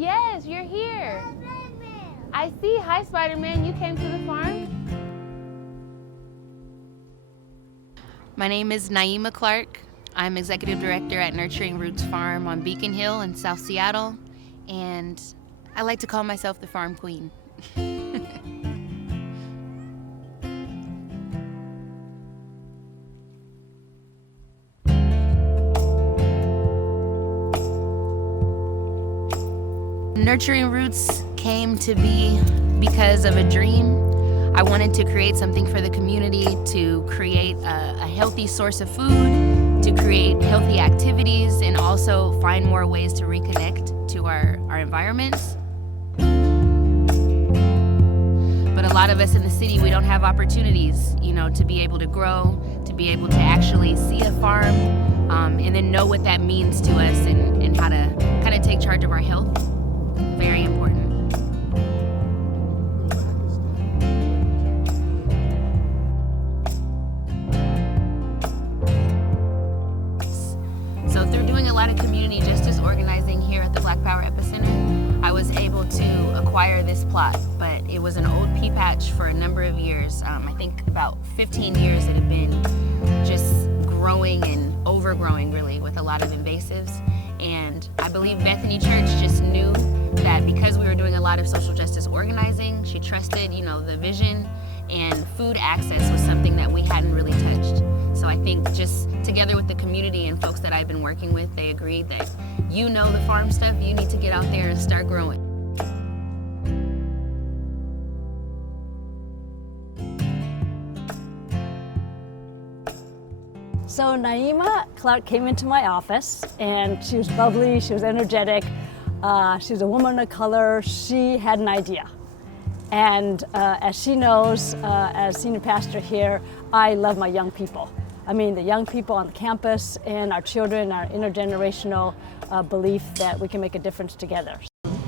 Yes, you're here. I see. Hi, Spider-Man. You came to the farm? My name is Nyema Clark. I'm Executive Director at Nurturing Roots Farm on Beacon Hill in South Seattle, and I like to call myself the Farm Queen. Nurturing Roots came to be because of a dream. I wanted to create something for the community, to create a healthy source of food, to create healthy activities, and also find more ways to reconnect to our environments. But a lot of us in the city, we don't have opportunities, to be able to grow, to be able to actually see a farm, and then know what that means to us and how to kind of take charge of our health. Very important. So through doing a lot of community justice organizing here at the Black Power Epicenter, I was able to acquire this plot, but it was an old pea patch for a number of years. I think about 15 years it had been just growing and overgrowing really with a lot of invasives. And I believe Bethany Church just knew that because we were doing a lot of social justice organizing, she trusted, the vision, and food access was something that we hadn't really touched. So I think just together with the community and folks that I've been working with, they agreed that the farm stuff, you need to get out there and start growing. So Nyema Clark came into my office, and she was bubbly, she was energetic, she was a woman of color, she had an idea. And as she knows, as senior pastor here, I love my young people. I mean, the young people on the campus and our children, our intergenerational belief that we can make a difference together.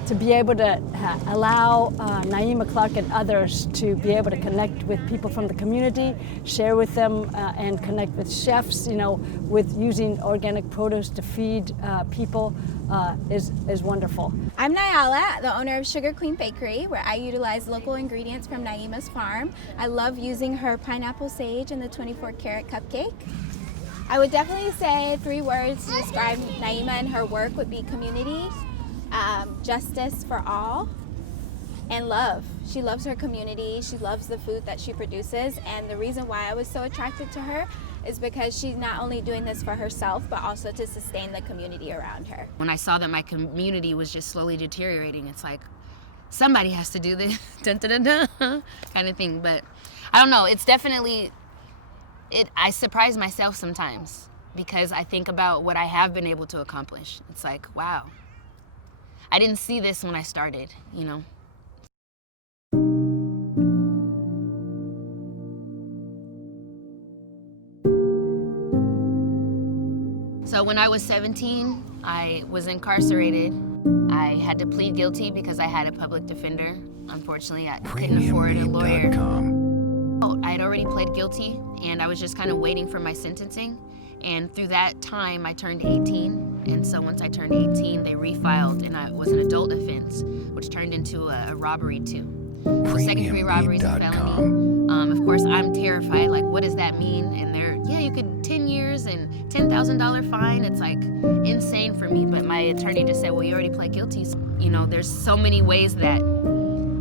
To be able to allow Nyema Clark and others to be able to connect with people from the community, share with them and connect with chefs, with using organic produce to feed people is wonderful. I'm Nyala, the owner of Sugar Queen Bakery, where I utilize local ingredients from Nyema's farm. I love using her pineapple sage in the 24-karat cupcake. I would definitely say 3 words to describe Nyema and her work would be community, justice for all, and love. She loves her community, she loves the food that she produces, and the reason why I was so attracted to her is because she's not only doing this for herself, but also to sustain the community around her. When I saw that my community was just slowly deteriorating, it's like, somebody has to do this, dun, dun, dun, dun, kind of thing. But I don't know, it's definitely, I surprise myself sometimes because I think about what I have been able to accomplish. It's like, wow. I didn't see this when I started, So when I was 17, I was incarcerated. I had to plead guilty because I had a public defender. Unfortunately, I couldn't afford a lawyer. I had already pled guilty, and I was just kind of waiting for my sentencing. And through that time, I turned 18. And so once I turned 18, they refiled, and it was an adult offense, which turned into a robbery too. So second-degree robbery is a felony. Of course, I'm terrified. Like, what does that mean? And you could 10 years and $10,000 fine. It's like insane for me. But my attorney just said, well, you already pled guilty. So, there's so many ways that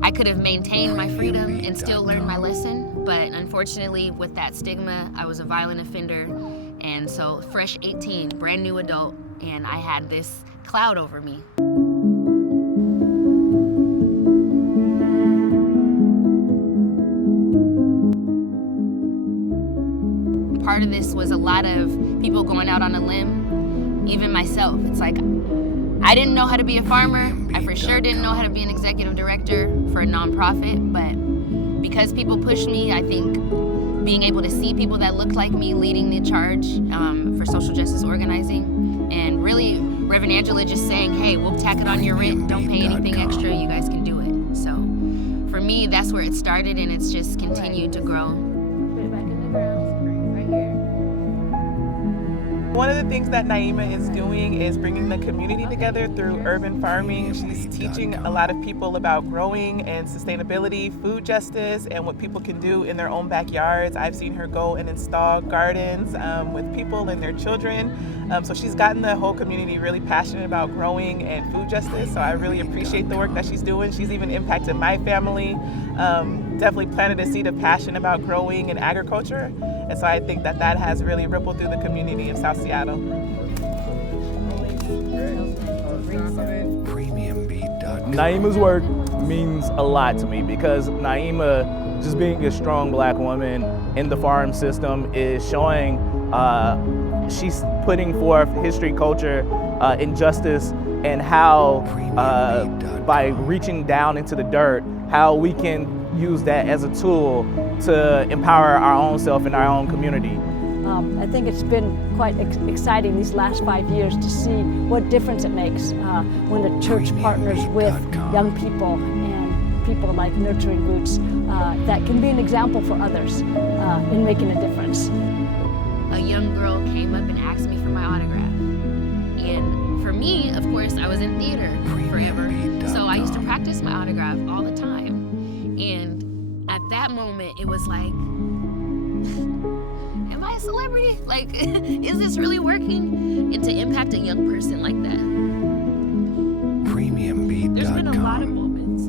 I could have maintained my freedom and still learned my lesson. But unfortunately, with that stigma, I was a violent offender. And so fresh 18, brand new adult, and I had this cloud over me. Part of this was a lot of people going out on a limb, even myself. It's like, I didn't know how to be a farmer. I for sure didn't know how to be an executive director for a nonprofit, but because people pushed me, I think being able to see people that looked like me leading the charge for social justice organizing, and really Reverend Angela just saying, hey, we'll tack it on your rent, don't pay anything extra, you guys can do it. So for me, that's where it started, and it's just continued to grow. Put it back in the ground, right here. one of the things that Nyema is doing is bringing the community together through urban farming. She's teaching a lot of people about growing and sustainability, food justice, and what people can do in their own backyards. I've seen her go and install gardens with people and their children. So she's gotten the whole community really passionate about growing and food justice. So I really appreciate the work that she's doing. She's even impacted my family. Definitely planted a seed of passion about growing and agriculture. And so I think that that has really rippled through the community of South Seattle. Nyema's work means a lot to me because Nyema, just being a strong black woman in the farm system, is showing she's putting forth history, culture, injustice, and how by reaching down into the dirt, how we can use that as a tool to empower our own self and our own community. I think it's been quite exciting these last 5 years to see what difference it makes when the church partners with young people and people like Nurturing Roots that can be an example for others in making a difference. A young girl came up and asked me for my autograph. And for me, of course, I was in theater forever, so I used to practice my autograph all the time. And at that moment, it was like, am I a celebrity? Like, is this really working? And to impact a young person like that. There's been a lot of moments.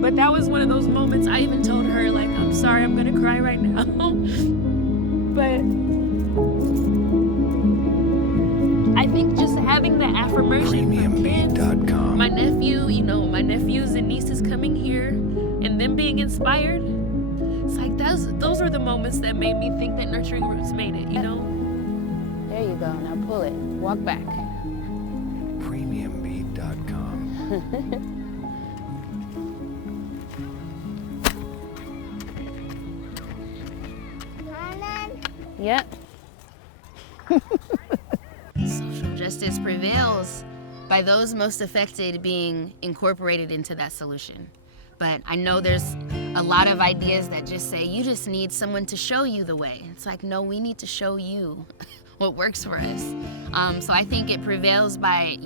But that was one of those moments I even told her, like, I'm sorry, I'm gonna cry right now. But I think just having the affirmation from kids, my nephew, my nephews and nieces coming here and them being inspired, it's like those are the moments that made me think that Nurturing Roots made it, There you go, now pull it, walk back. Premiumbeat.com. Yep. Social justice prevails by those most affected being incorporated into that solution. But I know there's a lot of ideas that just say, you just need someone to show you the way. It's like, no, we need to show you what works for us. So I think it prevails by,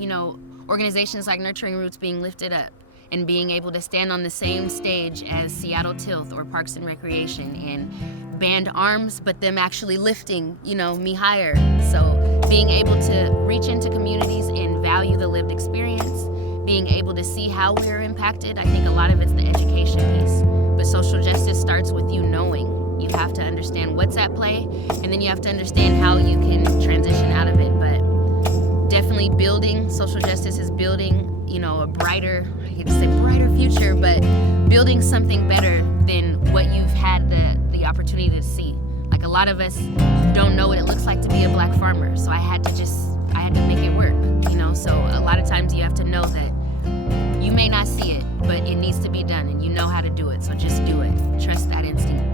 organizations like Nurturing Roots being lifted up and being able to stand on the same stage as Seattle Tilth or Parks and Recreation and band arms, but them actually lifting, me higher. So being able to reach into communities and value the lived experience, being able to see how we're impacted. I think a lot of it's the education piece, but social justice starts with you knowing. You have to understand what's at play, and then you have to understand how you can transition out of it. But definitely building, social justice is building, a brighter, I hate to say brighter future, but building something better than what you've had the opportunity to see. Like a lot of us don't know what it looks like to be a black farmer, so I had to make it work, So a lot of times you have to know that you may not see it, but it needs to be done, and you know how to do it, so just do it. Trust that instinct.